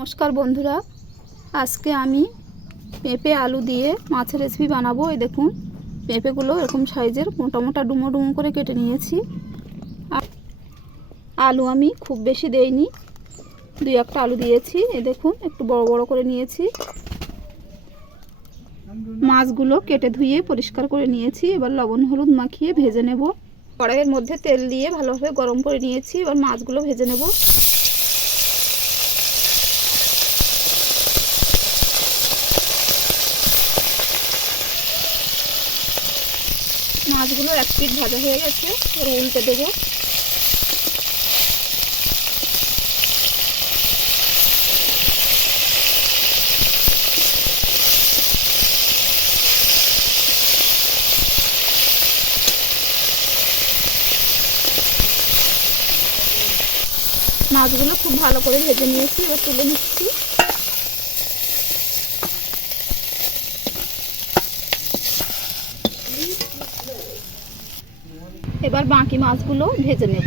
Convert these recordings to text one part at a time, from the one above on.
নমস্কার বন্ধুরা। আজকে আমি পেঁপে, আলু দিয়ে মাছের রেসিপি বানাবো। এই দেখুন, পেঁপেগুলো এরকম সাইজের মোটা মোটা ডুমো ডুমো করে কেটে নিয়েছি। আলু আমি খুব বেশি দেইনি, দুই একটা আলু দিয়েছি। এ দেখুন, একটু বড় বড় করে নিয়েছি। মাছগুলো কেটে ধুয়ে পরিষ্কার করে নিয়েছি। এবার লবণ, হলুদ মাখিয়ে ভেজে নেব। কড়াইয়ের মধ্যে তেল দিয়ে ভালোভাবে গরম করে নিয়েছি। এবার মাছগুলো ভেজে নেব। মাছগুলো এক পিঠ ভাজা হয়ে গেছে উল্টে দেবো। মাছগুলো খুব ভালো করে ভেজে নিয়েছি, এবার তুলে নিচ্ছি। এবার বাকি মাছগুলো ভেজে নেব।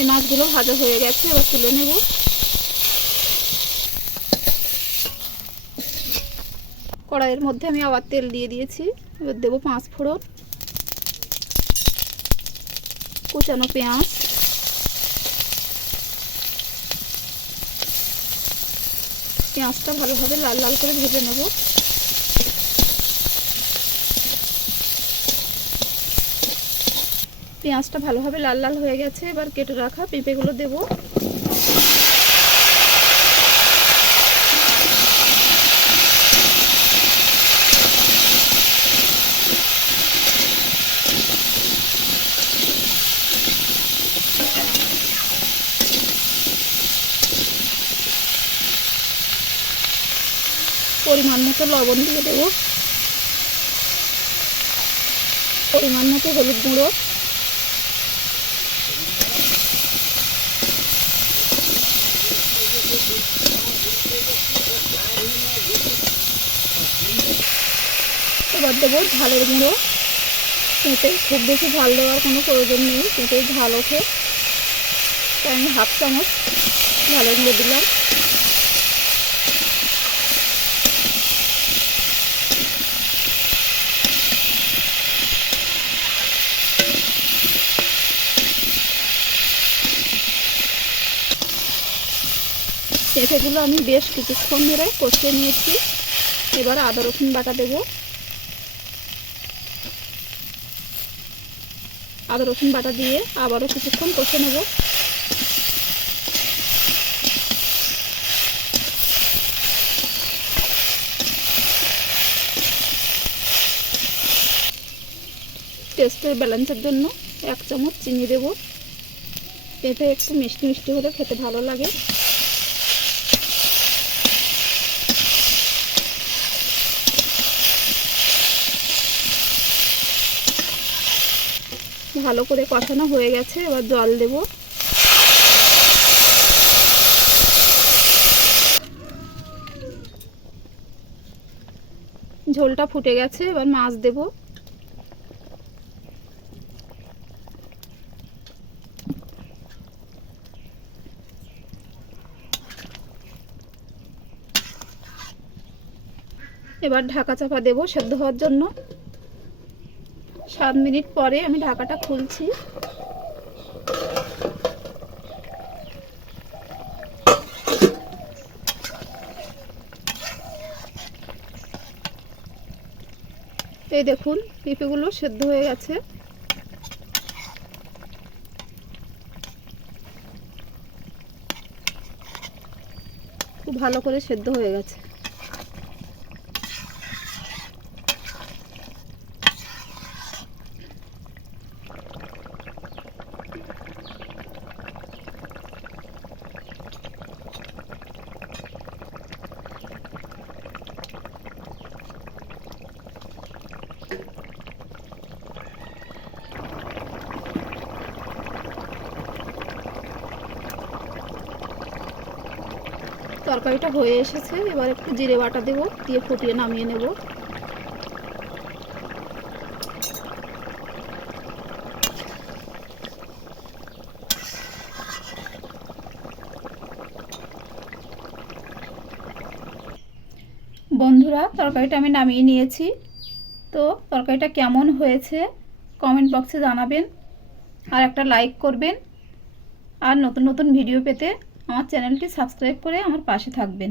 এই মাছগুলো ভাজা হয়ে গেছে, এবার তুলে নেব। কড়াইয়ের মধ্যে আমি আবার তেল দিয়ে দিয়েছি, এবার দেবো পাঁচ ফোড়ন, কুচানো পেঁয়াজ। পেঁয়াজটা ভালোভাবে লাল লাল করে ভেজে নেব। পেঁয়াজটা ভালোভাবে লাল লাল হয়ে গেছে, এবার কেটে রাখা পেঁপেগুলো দেব। পরিমাণ মতো লবণ দিয়ে দেবো। পরিমাণ মতো হলুদ গুঁড়ো। এবার দেবো ঝালের গুঁড়ো। পেঁপে খুব বেশি ঝাল দেওয়ার কোনো প্রয়োজন নেই পেঁপে ঝাল ওঠে। তাই আমি হাফ চামচ ঝালের গুঁড়ো দিলাম। পেঁপেগুলো আমি বেশ কিছুক্ষণ ধরে কষিয়ে নিয়েছি। এবার আদা, রসুন বাটা দেবো। আদা, রসুন বাটা দিয়ে আবারও কিছুক্ষণ কষে নেব। টেস্টের ব্যালেন্সের জন্য এক চামচ চিনি দেব। পেঁপে একটু মিষ্টি মিষ্টি হলে খেতে ভালো লাগে। ভালো করে কষানো হয়ে গেছে, এবার জল দেব। ঝোলটা ফুটে গেছে, এবার মাছ দেব। এবার ঢাকা চাপা দেব সেদ্ধ হওয়ার জন্য। সাত মিনিট পরে আমি ঢাকাটা খুলছি। এই দেখুন, পেঁপেগুলো সেদ্ধ হয়ে গেছে। খুব ভালো করে সেদ্ধ হয়ে গেছে। তরকারিটা হয়ে এসেছে। এবার একটু জিরে বাটা দেবো, দিয়ে ফুটিয়ে নামিয়ে নেব। বন্ধুরা, তরকারিটা আমি নামিয়ে নিয়েছি। তো তরকারিটা কেমন হয়েছে কমেন্ট বক্সে জানাবেন। আর একটা লাইক করবেন। আর নতুন নতুন ভিডিও পেতে আমার চ্যানেলটি সাবস্ক্রাইব করে আমার পাশে থাকবেন।